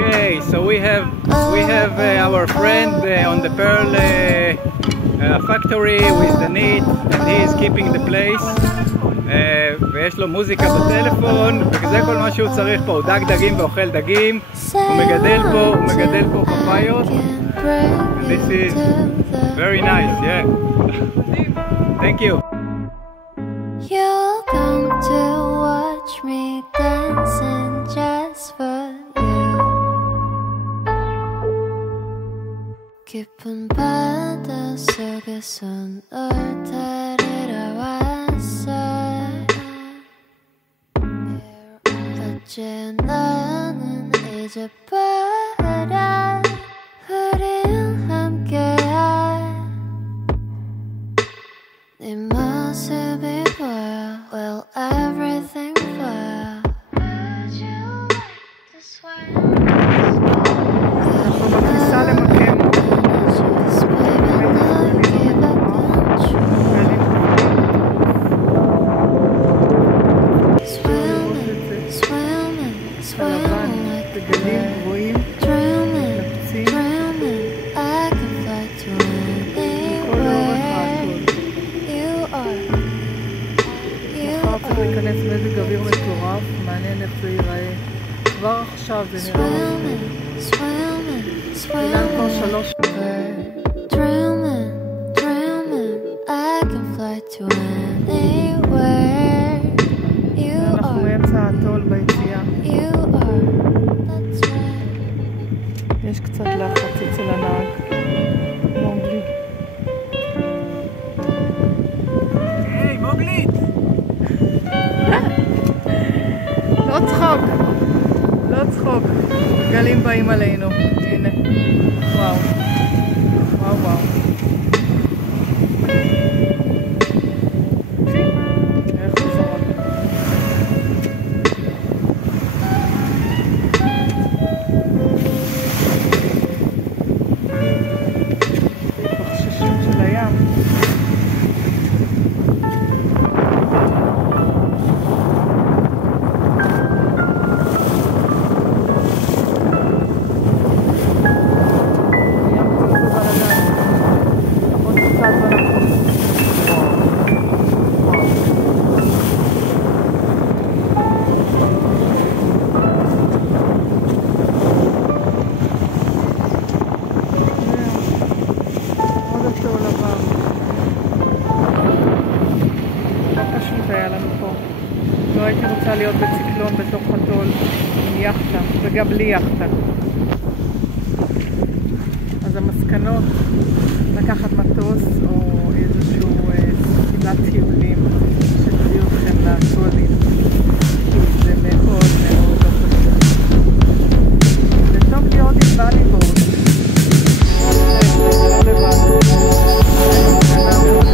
Okay, so we have our friend on the Pearl factory with the need, and he is keeping the place. ויש לו מוזיקה בטלפון, וזה כל מה שהוא צריך פה. הוא דג דגים ואוכל דגים. הוא מגדל פה פפאיות. This is very nice, yeah. Thank you. You'll come to watch me dancing just for you. 깊은 바다 속에서 널 데리러 왔어. 어째 나는 잊어버려 우린 함께한 네 모습이 보여. Will everything fail? Would you like to swim? בכניסה למקם. גלים גבוהים, נפצים, כל אורך האטול. מחר צריך להיכנס מזג אוויר מטורף, מעניין איך זה ייראה. כבר עכשיו זה נראה אילן כבר 3. אנחנו באמצע האטול ביציאה. יש קצת לחץ אצל הנהג, מוגלי. היי, מוגלית! לא צחוק, לא צחוק. גלים באים עלינו, הנה. וואו, וואו וואו. איך הוא זרוק. לא הייתי רוצה להיות בציקלון בתוך חתול עם יחטה וגם בלי יחטה. אז המסקנות, לקחת מטוס או איזשהו ספינת טיולים שתביאו אתכם לאטולים, זה מאוד מאוד לא פשוט. זה טוב להיות עם בליבורד, זה לא לבד, זה מסקנה מאוד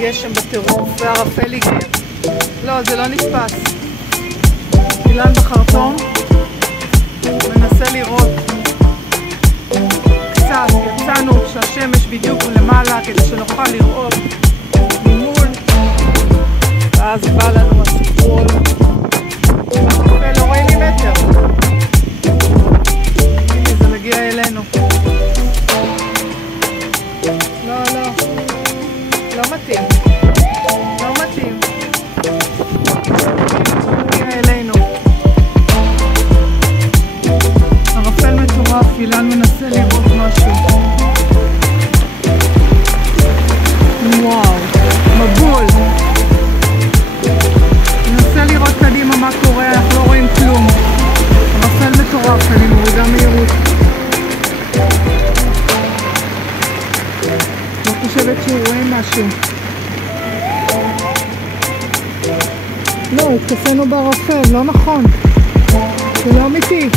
גשם בטירוף והרפל הגיע. לא, זה לא נתפס. אילן בחרטום מנסה לראות קצת, יצאנו שהשמש בדיוק למעלה כדי שנוכל לראות ממול, ואז בא לנו הסיפור ולא רואים ממטר. הנה זה מגיע אלינו. לא, לא, לא מתאים, לא מתאים. מגיע אלינו. הרפל מטורף, אילן מנסה לראות משהו. וואו, מבול. ננסה לראות קדימה מה קורה, אנחנו לא רואים כלום. הרפל מטורף, אני מורידה מהירות. לא חושבת שהוא רואה משהו. לא, התכסנו ברפל, לא נכון. זה לא אמיתי.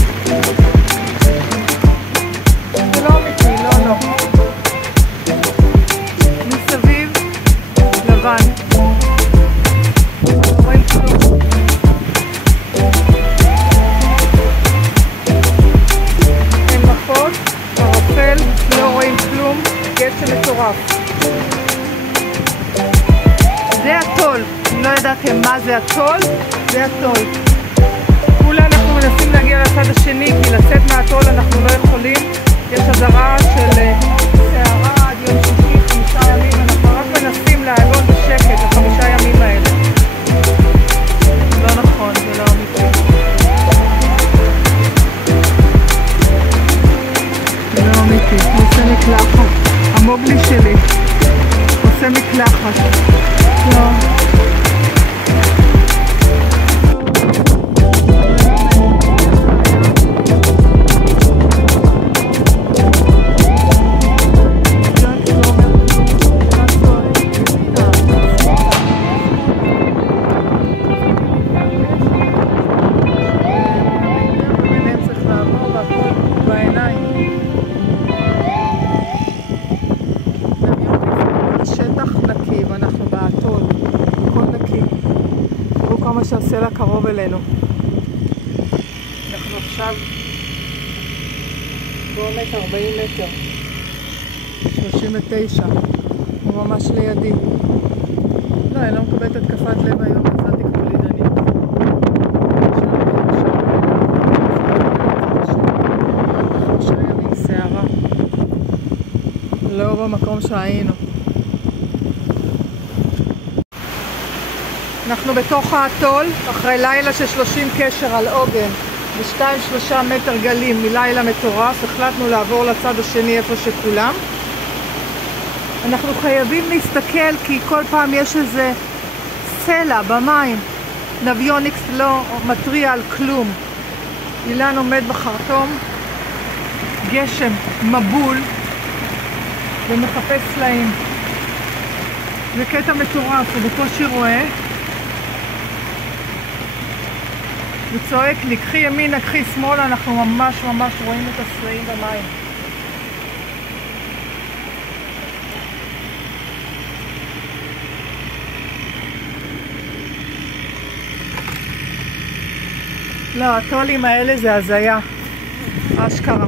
זה לא אמיתי, לא, לא. מסביב, לבן. לא רואים כלום. אין מפות, הרפל, לא רואים כלום. גשם מטורף. זה הטול. אם לא ידעתם מה זה הטול, זה הטול. כולה אנחנו מנסים להגיע לצד השני, כי לצאת מהטול אנחנו לא יכולים. יש אזהרה של סערה עד יום שישי, 5 ימים. אנחנו רק מנסים לעבוד בשקט ל5 ימים האלה. לא נכון, זה לא אמיתי. זה לא אמיתי. הוא עושה מקלחת. המוגלי שלי עושה מקלחת. לא. כמה שהסלע קרוב אלינו. אנחנו עכשיו בעומק 40 מטר, 39, הוא ממש לידי. לא, אני לא מקבלת התקפת לב היום, אז אל תקראו לי דנית. 5 ימים סערה, לא במקום שהיינו. אנחנו בתוך האטול, אחרי לילה של 30 קשר על עוגן ו2-3 מטר גלים מלילה מטורף, החלטנו לעבור לצד השני איפה שכולם. אנחנו חייבים להסתכל כי כל פעם יש איזה סלע במים. נביוניקס לא מטריע על כלום. אילן עומד בחרטום, גשם מבול ומחפש סלעים. זה קטע מטורף, הוא בקושי רואה. הוא צועק לי, קחי ימינה, קחי שמאלה, אנחנו ממש רואים את הסלעים במים. לא, הטולים האלה זה הזיה. אשכרה.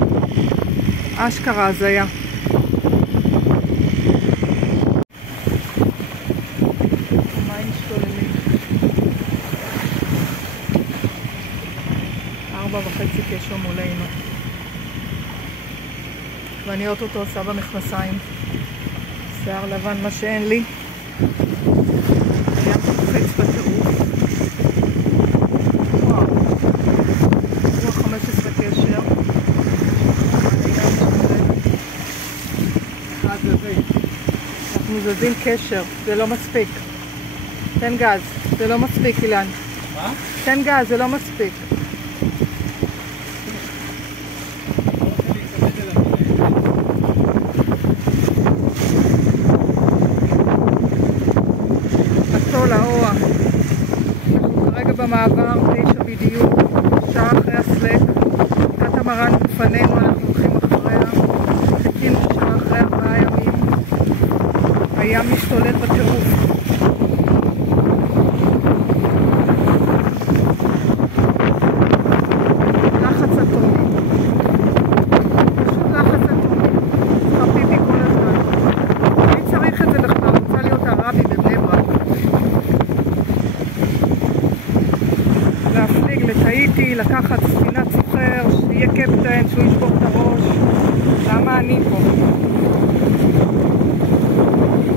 אשכרה הזיה. מים משתוללים. 4.5 קשר מולנו. ואני אוטוטו עושה במכנסיים. שיער לבן, מה שאין לי. היה קופץ בטירוף. וואו. רוח 15 קשר. אנחנו זזים קשר, זה לא מספיק. תן גז, זה לא מספיק אילן. מה? תן גז, זה לא מספיק. אנחנו כרגע במעבר 9 בדיוק, שעה אחרי הסלק, קטמרן בפנינו, אנחנו הולכים אחריה, חיכינו שעה אחרי 4 ימים, הים משתנה. משתולל בטירוף. לחץ אטומי. פשוט לחץ אטומי. צריך פיפי כל הזמן. אני צריך את זה בכלל, אני רוצה להיות הרבי בבני ברק. להפליג לטאיטי, לקחת ספינת סוחר, שיהיה קפטן, שהוא ישבור את הראש. למה אני פה?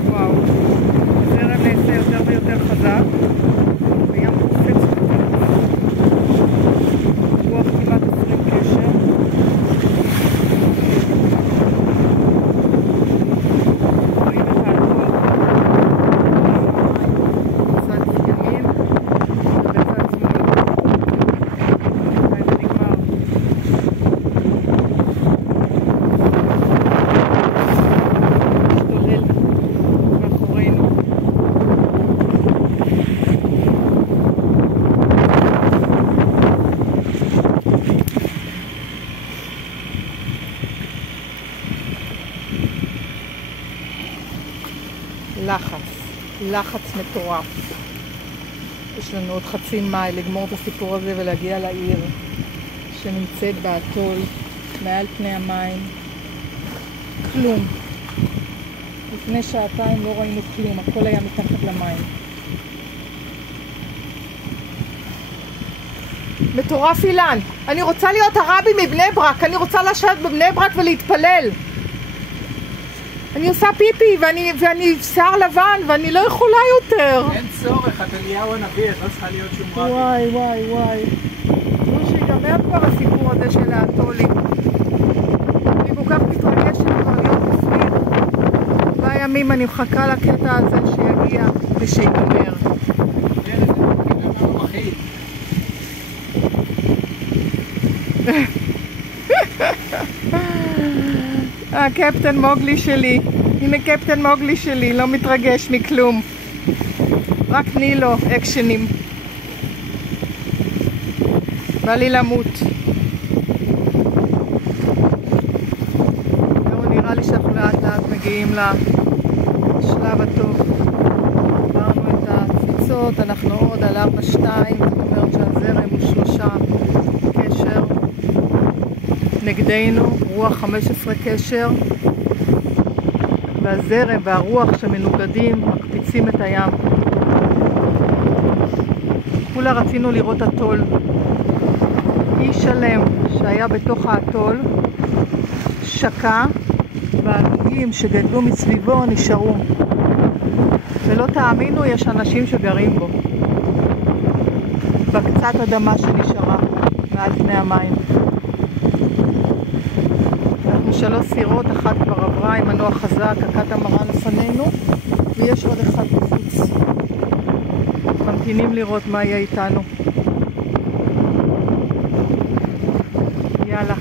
וואו, זרם נעשה יותר ויותר חזק, וים קופץ רוח כמעט 20 קשר. רואים את האטול בצד ימין ובצד שמאל. זה נגמר. משתולל מאחורינו. לחץ מטורף. יש לנו עוד חצי מייל לגמור את הסיפור הזה ולהגיע לעיר שנמצאת באטול מעל פני המים. כלום. לפני שעתיים לא ראינו כלום, הכל היה מתחת למים. מטורף אילן, אני רוצה להיות הרבי מבני ברק, אני רוצה לשבת בבני ברק ולהתפלל. אני עושה פיפי ואני שיער לבן ואני לא יכולה יותר. אין צורך, את אליהו הנביא, את לא צריכה להיות שום רבי. וואי וואי וואי. לא שיגמר כבר הסיפור הזה של האטולים. אני כל כך מתרגשת כבר להיות בפנים. בימים אני מחכה לקטע הזה שיגיע ושיגמר. כן, זה לא מכיל. הקפטן מוגלי שלי, הנה קפטן מוגלי שלי, לא מתרגש מכלום. רק תני לו אקשנים. בא לי למות. זהו, נראה לי שאנחנו לאט לאט מגיעים לשלב הטוב. עברנו את הקפיצות, אנחנו עוד על 4-2, זאת אומרת שהזרם הוא 3 קשר. נגדנו, רוח 15 קשר, והזרם והרוח שמנוגדים מקפיצים את הים. כולה רצינו לראות אטול. אי שלם שהיה בתוך האטול שקע, והענוגים שגדלו מסביבו נשארו. ולא תאמינו, יש אנשים שגרים בו. בקצת אדמה שנשארה מעל פני המים. 3 סירות, אחת כבר עברה עם מנוע חזק, הקטמרן לפנינו, ויש עוד אחד בחוץ. ממתינים לראות מה יהיה איתנו. יאללה.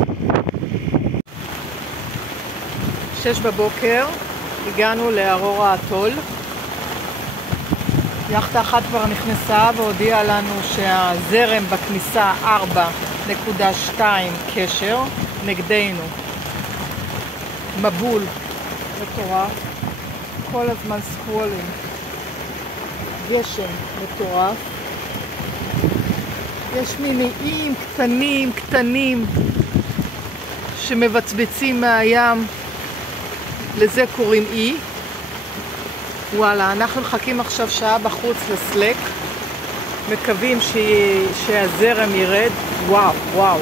6 בבוקר, הגענו לארורה האטול. יחדה אחת כבר נכנסה והודיעה לנו שהזרם בכניסה 4.2 קשר נגדנו. מבול מטורף, כל הזמן סקרולים, גשם מטורף. יש מינים קטנים שמבצבצים מהים, לזה קוראים אי. וואלה, אנחנו מחכים עכשיו שעה בחוץ לסלק, מקווים שהזרם ירד. וואו.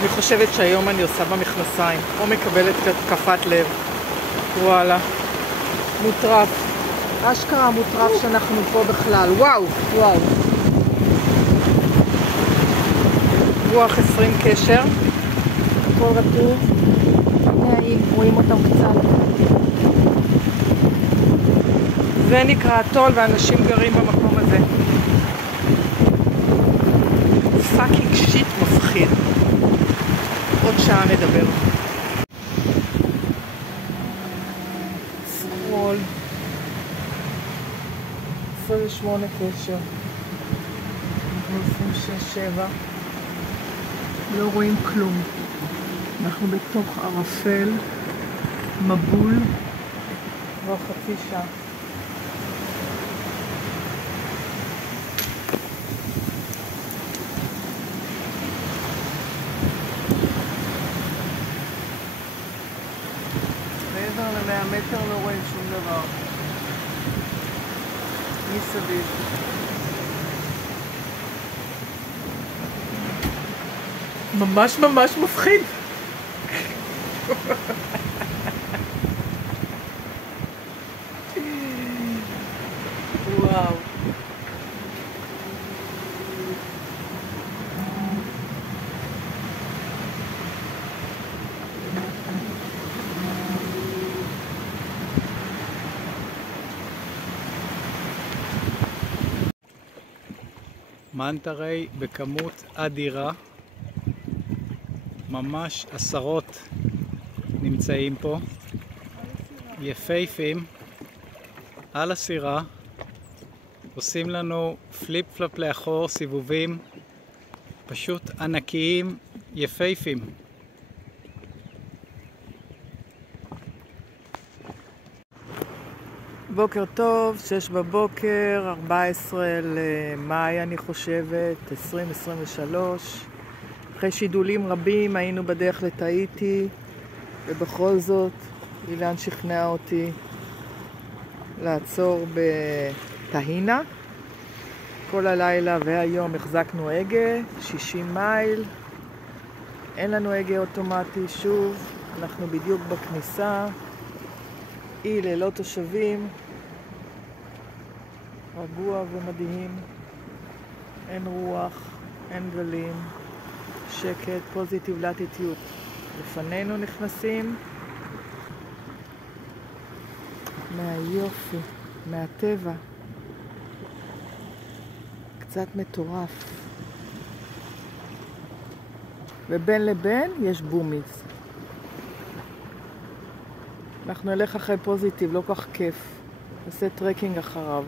אני חושבת שהיום אני עושה במכנסיים, או מקבלת התקפת לב. וואלה, מוטרף. אשכרה מוטרף שאנחנו פה בכלל. וואו. רוח 20 קשר. הכל רטוב. נעים, רואים אותם קצת. זה נקרא אטול ואנשים גרים במקום הזה. פאקינג שיט מפחיד. עוד שעה נדבר. סקרול 28 קשר 26-7. לא רואים כלום. אנחנו בתוך ערפל מבול. כבר חצי שעה. מעבר ל100 מטר לא רואים שום דבר. מסביב. ממש ממש מפחיד. וואו. מנטרי בכמות אדירה, ממש עשרות נמצאים פה, יפהפים על הסירה, עושים לנו פליפ פלאפ לאחור, סיבובים פשוט ענקיים, יפהפים. בוקר טוב, 6 בבוקר, 14 למאי אני חושבת, 2023. אחרי שידולים רבים היינו בדרך לטאיטי, ובכל זאת אילן שכנע אותי לעצור בטהינה. כל הלילה והיום החזקנו הגה, 60 מייל. אין לנו הגה אוטומטי, שוב, אנחנו בדיוק בכניסה. אי ללא תושבים, רגוע ומדהים, אין רוח, אין גלים, שקט, פוזיטיב לאטיטיוד. לפנינו נכנסים מהיופי, מהטבע, קצת מטורף, ובין לבין יש בומיז. אנחנו נלך אחרי פוזיטיב, לא כך כיף. נעשה טרקינג אחריו.